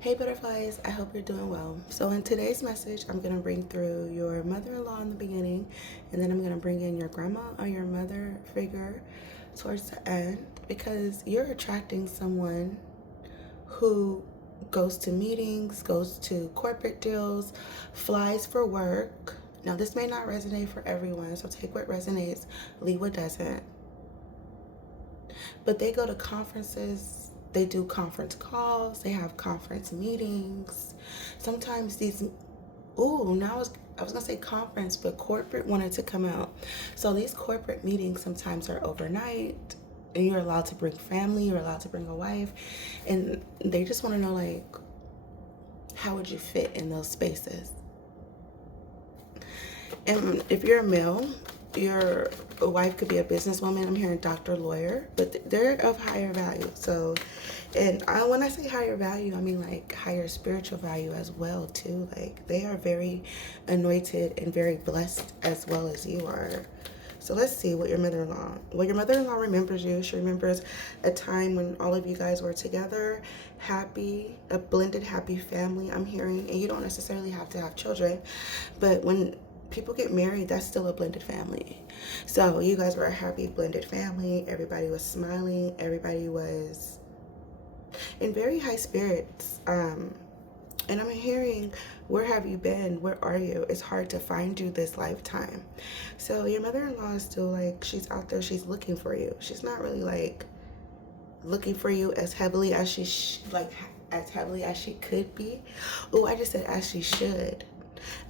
Hey butterflies, I hope you're doing well. So in today's message, I'm going to bring through your mother-in-law in the beginning, and then I'm going to bring in your grandma or your mother figure towards the end, because you're attracting someone who goes to meetings, goes to corporate deals, flies for work. Now this may not resonate for everyone, so take what resonates, leave what doesn't. But they go to conferences, they do conference calls, they have conference meetings. Sometimes these, now I was gonna say conference, but corporate wanted to come out. So these corporate meetings sometimes are overnight, and you're allowed to bring family, you're allowed to bring a wife, and they just want to know, like, how would you fit in those spaces? And if you're a male, your wife could be a businesswoman. I'm hearing doctor, lawyer, but they're of higher value. So, when I say higher value, I mean like higher spiritual value as well too. Like they are very anointed and very blessed as well as you are. So let's see what your mother-in-law. Well, your mother-in-law remembers you. She remembers a time when all of you guys were together, happy, a blended happy family. I'm hearing, and you don't necessarily have to have children, but when people get married, that's still a blended family. So you guys were a happy blended family. Everybody was smiling. Everybody was in very high spirits. And I'm hearing, where have you been? Where are you? It's hard to find you this lifetime. So your mother-in-law is still like, she's out there, she's looking for you. She's not really like looking for you as heavily as as heavily as she could be. Oh, I just said as she should.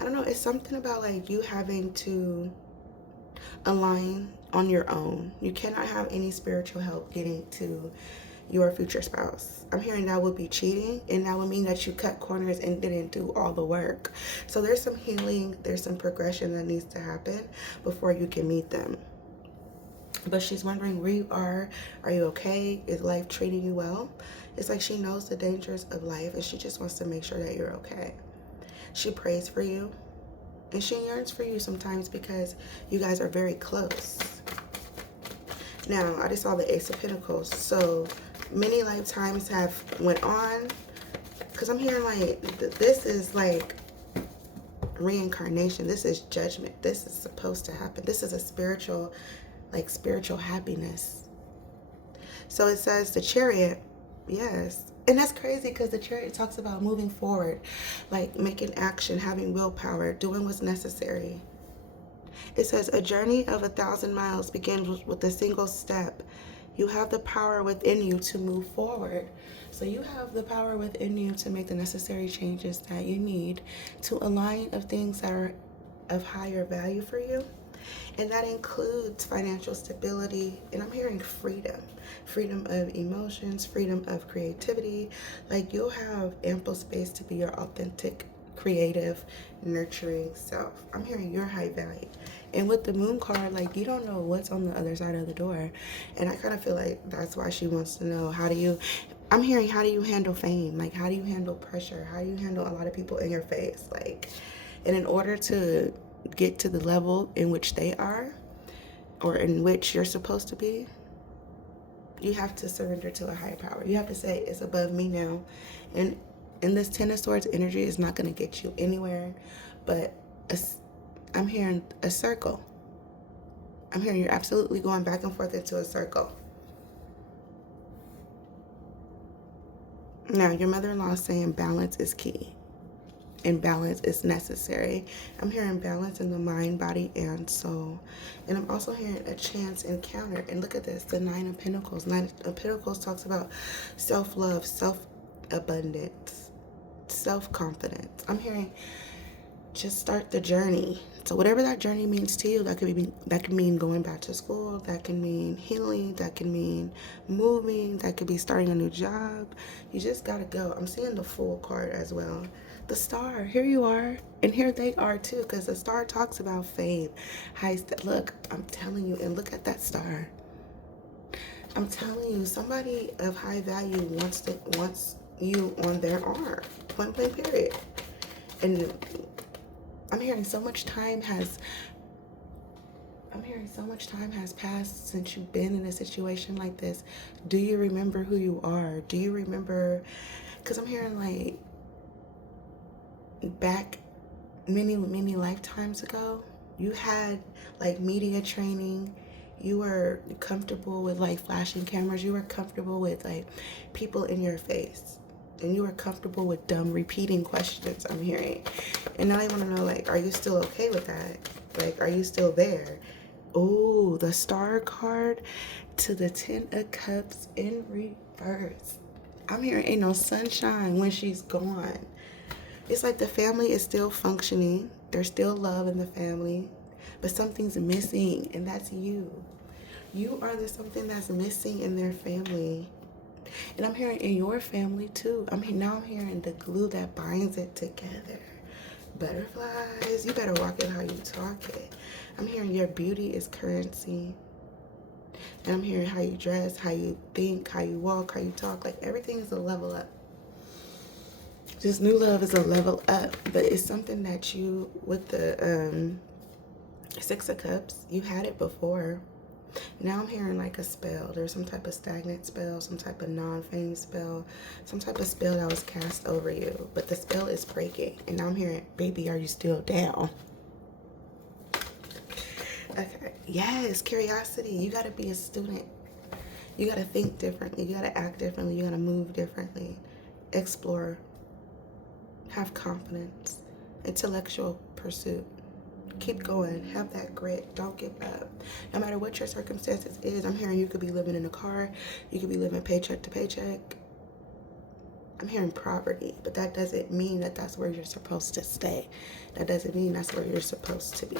I don't know, it's something about like you having to align on your own. You cannot have any spiritual help getting to your future spouse. I'm hearing that would be cheating, and that would mean that you cut corners and didn't do all the work. So there's some healing, there's some progression that needs to happen before you can meet them. But she's wondering where you are. Are you okay? Is life treating you well? It's like she knows the dangers of life, and she just wants to make sure that you're okay. She prays for you, and she yearns for you sometimes because you guys are very close. Now, I just saw the Ace of Pentacles. So many lifetimes have went on, because I'm hearing like this is like reincarnation. This is judgment. This is supposed to happen. This is a spiritual happiness. So it says the Chariot. Yes. And that's crazy because the Chariot talks about moving forward, like making action, having willpower, doing what's necessary. It says a journey of 1,000 miles begins with a single step. You have the power within you to move forward. So you have the power within you to make the necessary changes that you need to align of things that are of higher value for you. And that includes financial stability. And I'm hearing freedom. Freedom of emotions, freedom of creativity. Like you'll have ample space to be your authentic, creative, nurturing self. I'm hearing your high value. And with the moon card, like you don't know what's on the other side of the door. And I kind of feel like that's why she wants to know, I'm hearing, how do you handle fame? Like, how do you handle pressure? How do you handle a lot of people in your face? Like, and in order to get to the level in which they are, or in which you're supposed to be, you have to surrender to a higher power. You have to say, it's above me now. And this Ten of Swords energy is not going to get you anywhere, but I'm hearing a circle. I'm hearing you're absolutely going back and forth into a circle. Now, your mother-in-law is saying balance is key. And balance is necessary. I'm hearing balance in the mind, body, and soul. And I'm also hearing a chance encounter. And look at this, the Nine of Pentacles. Nine of Pentacles talks about self-love, self-abundance, self-confidence. I'm hearing just start the journey. So whatever that journey means to you, that can mean going back to school, that can mean healing, that can mean moving, that could be starting a new job. You just gotta go. I'm seeing the Fool card as well. The Star, here you are, and here they are too, because the Star talks about fame. Look, I'm telling you, and look at that star. I'm telling you, somebody of high value wants you on their arm. Point blank, period. And I'm hearing so much time has passed since you've been in a situation like this. Do you remember who you are? Do you remember Because I'm hearing like back many, many lifetimes ago, you had like media training. You were comfortable with like flashing cameras. You were comfortable with like people in your face. And you were comfortable with dumb repeating questions, I'm hearing. And now I want to know, like, are you still okay with that? Like, are you still there? Oh, the star card to the 10 of cups in reverse. I'm hearing ain't no sunshine when she's gone. It's like the family is still functioning. There's still love in the family, but something's missing, and that's you. You are the something that's missing in their family. And I'm hearing in your family too. I'm hearing the glue that binds it together. Butterflies, you better walk it how you talk it. I'm hearing your beauty is currency. And I'm hearing how you dress, how you think, how you walk, how you talk. Like everything is a level up. Just new love is a level up. But it's something that you, with the Six of Cups, you had it before. Now I'm hearing like a spell. There's some type of stagnant spell, some type of non-fame spell, some type of spell that was cast over you. But the spell is breaking. And now I'm hearing, baby, are you still down? Okay. Yes, curiosity. You got to be a student. You got to think differently. You got to act differently. You got to move differently. Explore. Have confidence. Intellectual pursuit. Keep going. Have that grit. Don't give up. No matter what your circumstances is, I'm hearing you could be living in a car. You could be living paycheck to paycheck. I'm hearing poverty, but that doesn't mean that that's where you're supposed to stay. That doesn't mean that's where you're supposed to be.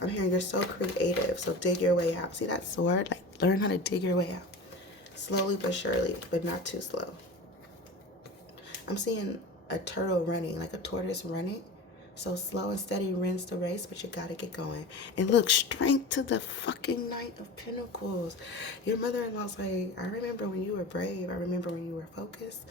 I'm hearing you're so creative, so dig your way out. See that sword? Like, learn how to dig your way out. Slowly but surely, but not too slow. I'm seeing a turtle running, like a tortoise running. So slow and steady wins the race, but you gotta get going. And look, strength to the fucking Knight of Pentacles. Your mother-in-law's like, I remember when you were brave. I remember when you were focused.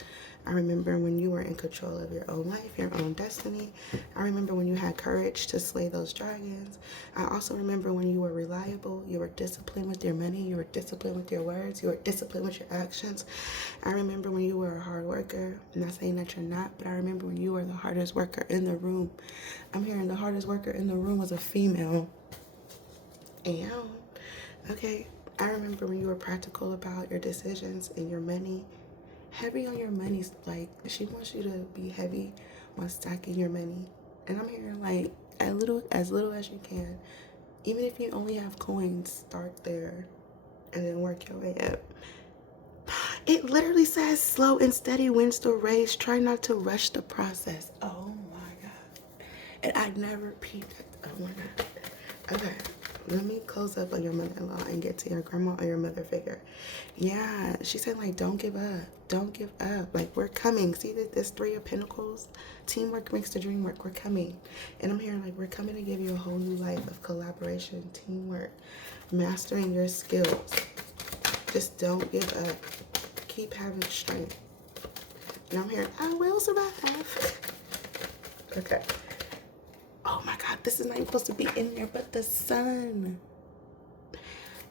I remember when you were in control of your own life, your own destiny. I remember when you had courage to slay those dragons. I also remember when you were reliable. You were disciplined with your money. You were disciplined with your words. You were disciplined with your actions. I remember when you were a hard worker. I'm not saying that you're not, but I remember when you were the hardest worker in the room. I'm hearing the hardest worker in the room was a female. Ew. Okay. I remember when you were practical about your decisions and your money. Heavy on your money, like she wants you to be heavy on stacking your money. And I'm hearing like as little as you can. Even if you only have coins, start there and then work your way up. It literally says slow and steady wins the race. Try not to rush the process. Oh my God. And I never peeped at, oh my God. Okay. Let me close up on your mother-in-law and get to your grandma or your mother figure. Yeah, she said, like, don't give up. Don't give up. Like, we're coming. See this Three of Pentacles? Teamwork makes the dream work. We're coming. And I'm hearing, like, we're coming to give you a whole new life of collaboration, teamwork, mastering your skills. Just don't give up. Keep having strength. And I'm hearing, I will survive. Okay. Oh my God, this is not even supposed to be in there, but the sun.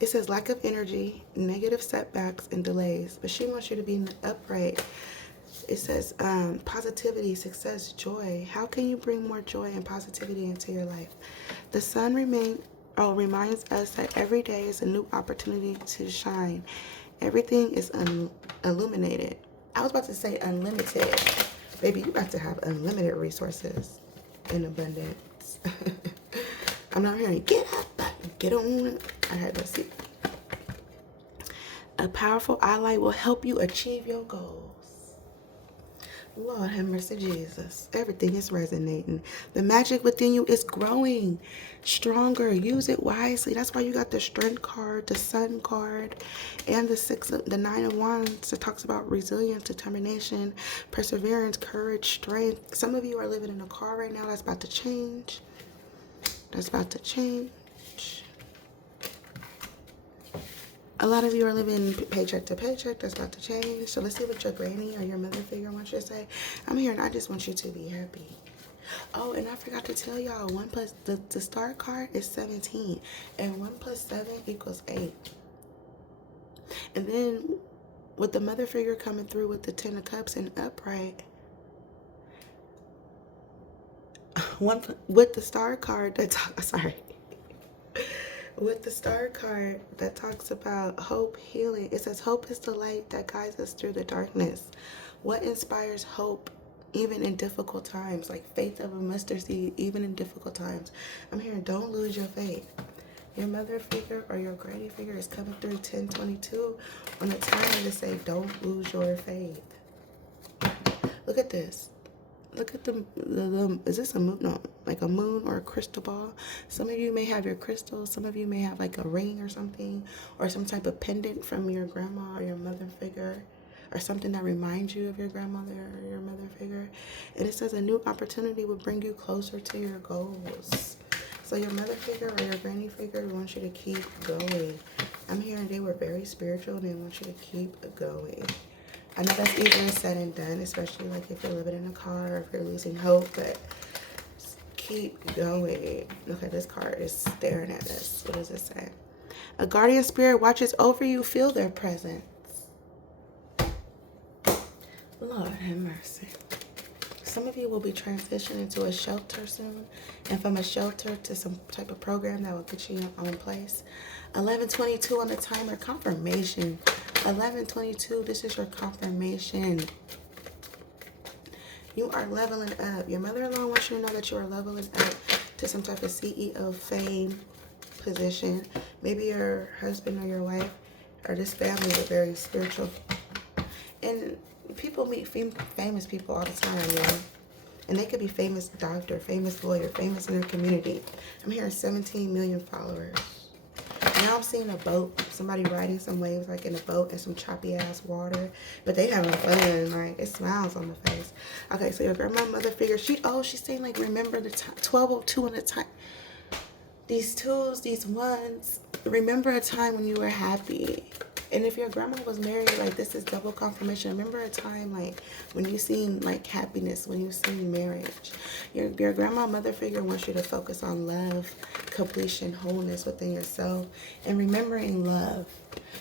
It says lack of energy, negative setbacks, and delays. But she wants you to be in the upright. It says positivity, success, joy. How can you bring more joy and positivity into your life? The sun reminds us that every day is a new opportunity to shine. Everything is illuminated. I was about to say unlimited. Baby, you about to have unlimited resources in abundance. I'm not hearing get up, get on. I had to see. A powerful ally will help you achieve your goals. Lord have mercy, Jesus. Everything is resonating. The magic within you is growing stronger. Use it wisely. That's why you got the Strength card, the Sun card, and the Nine of Wands that talks about resilience, determination, perseverance, courage, strength. Some of you are living in a car right now. That's about to change. That's about to change. A lot of you are living paycheck to paycheck. That's about to change. So let's see what your granny or your mother figure wants you to say. I'm hearing I just want you to be happy. Oh, and I forgot to tell y'all, 1 plus, the star card is 17. And 1 plus 7 equals 8. And then With the mother figure coming through with the Ten of Cups and upright, one with the star card that with the star card that talks about hope, healing. It says hope is the light that guides us through the darkness. What inspires hope even in difficult times? Like faith of a mustard seed, even in difficult times. I'm hearing don't lose your faith. Your mother figure or your granny figure is coming through 1022 on a timer to say don't lose your faith. Look at this. Look at the is this a moon? No, like a moon or a crystal ball. Some of you may have your crystals. Some of you may have like a ring or something, or some type of pendant from your grandma or your mother figure, or something that reminds you of your grandmother or your mother figure. And it says a new opportunity will bring you closer to your goals. So your mother figure or your granny figure wants you to keep going. I'm hearing they were very spiritual and they want you to keep going. I know that's easier said than done, especially like if you're living in a car or if you're losing hope, but just keep going. Okay, this card is staring at us. What does it say? A guardian spirit watches over you. Feel their presence. Lord have mercy. Some of you will be transitioning to a shelter soon, and from a shelter to some type of program that will get you in your own place. 1122 on the timer, confirmation. 1122, this is your confirmation. You are leveling up. Your mother-in-law wants you to know that you are leveling up to some type of CEO fame position. Maybe your husband or your wife or this family is very spiritual. And people meet famous people all the time, you know. And they could be famous doctor, famous lawyer, famous in their community. I'm hearing 17 million followers. Now I'm seeing a boat, somebody riding some waves like in a boat in some choppy ass water, but they having fun, like it smiles on the face. Okay, so your grandma mother figure, she's saying like remember the time, 1202 in the time. These twos, these ones, remember a time when you were happy. And if your grandma was married, like this is double confirmation. Remember a time like when you seen like happiness, when you seen marriage. Your grandma mother figure wants you to focus on love, completion, wholeness within yourself, and remembering love.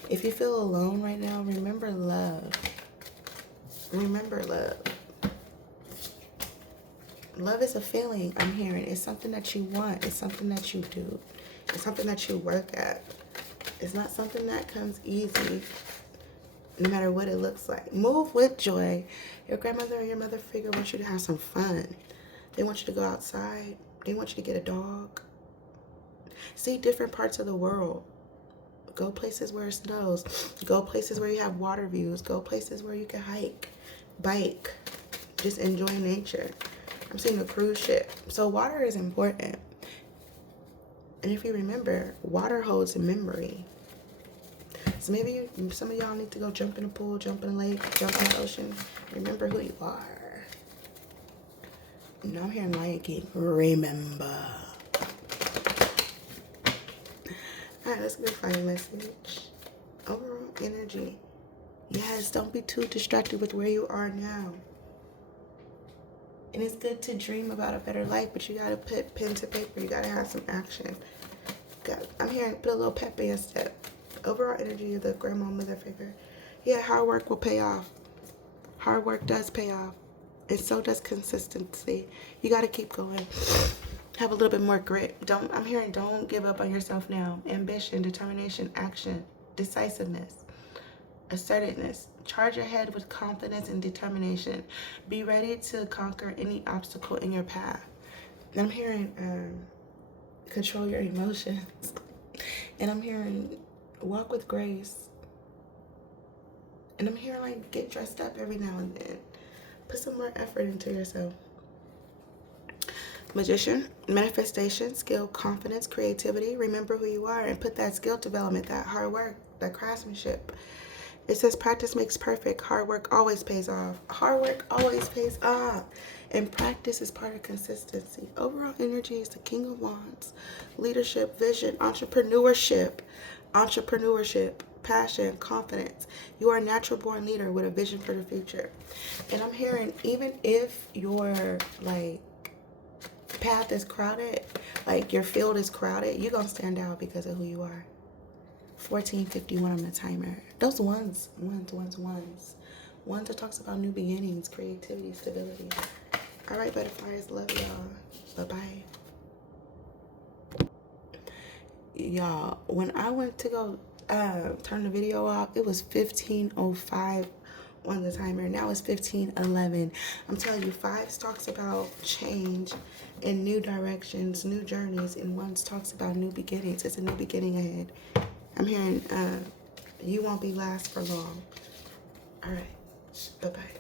If you feel alone right now, remember love. Remember love. Love is a feeling, I'm hearing. It's something that you want. It's something that you do. It's something that you work at. It's not something that comes easy, no matter what it looks like. Move with joy. Your grandmother or your mother figure wants you to have some fun. They want you to go outside. They want you to get a dog. See different parts of the world. Go places where it snows. Go places where you have water views. Go places where you can hike, bike. Just enjoy nature. I'm seeing a cruise ship. So water is important. And if you remember, water holds a memory. So maybe some of y'all need to go jump in a pool, jump in a lake, jump in the ocean. Remember who you are. Now I'm hearing Lion King. Remember. Alright, let's get a final message. Overall energy. Yes, don't be too distracted with where you are now. And it's good to dream about a better life, but you gotta put pen to paper. You gotta have some action. I'm hearing put a little pep in your step. Overall energy of the grandma mother figure. Yeah, hard work will pay off. Hard work does pay off. And so does consistency. You gotta keep going. Have a little bit more grit. I'm hearing don't give up on yourself now. Ambition, determination, action, decisiveness, assertiveness. Charge your head with confidence and determination. Be ready to conquer any obstacle in your path. And I'm hearing control your emotions. And I'm hearing walk with grace. And I'm hearing like get dressed up every now and then. Put some more effort into yourself. Magician, manifestation, skill, confidence, creativity. Remember who you are and put that skill development, that hard work, that craftsmanship. It says practice makes perfect. Hard work always pays off. Hard work always pays off. And practice is part of consistency. Overall energy is the King of Wands. Leadership, vision, entrepreneurship, passion, confidence. You are a natural born leader with a vision for the future. And I'm hearing even if your like path is crowded, like your field is crowded, you're going to stand out because of who you are. 1451 on the timer. Those ones. Ones that talks about new beginnings, creativity, stability. All right, butterflies. Love y'all. Bye-bye. Y'all, when I went to go turn the video off, it was 15:05 on the timer. Now it's 15:11. I'm telling you, 5 talks about change and new directions, new journeys, and 1 talks about new beginnings. It's a new beginning ahead. I'm hearing you won't be last for long. All right. Bye-bye.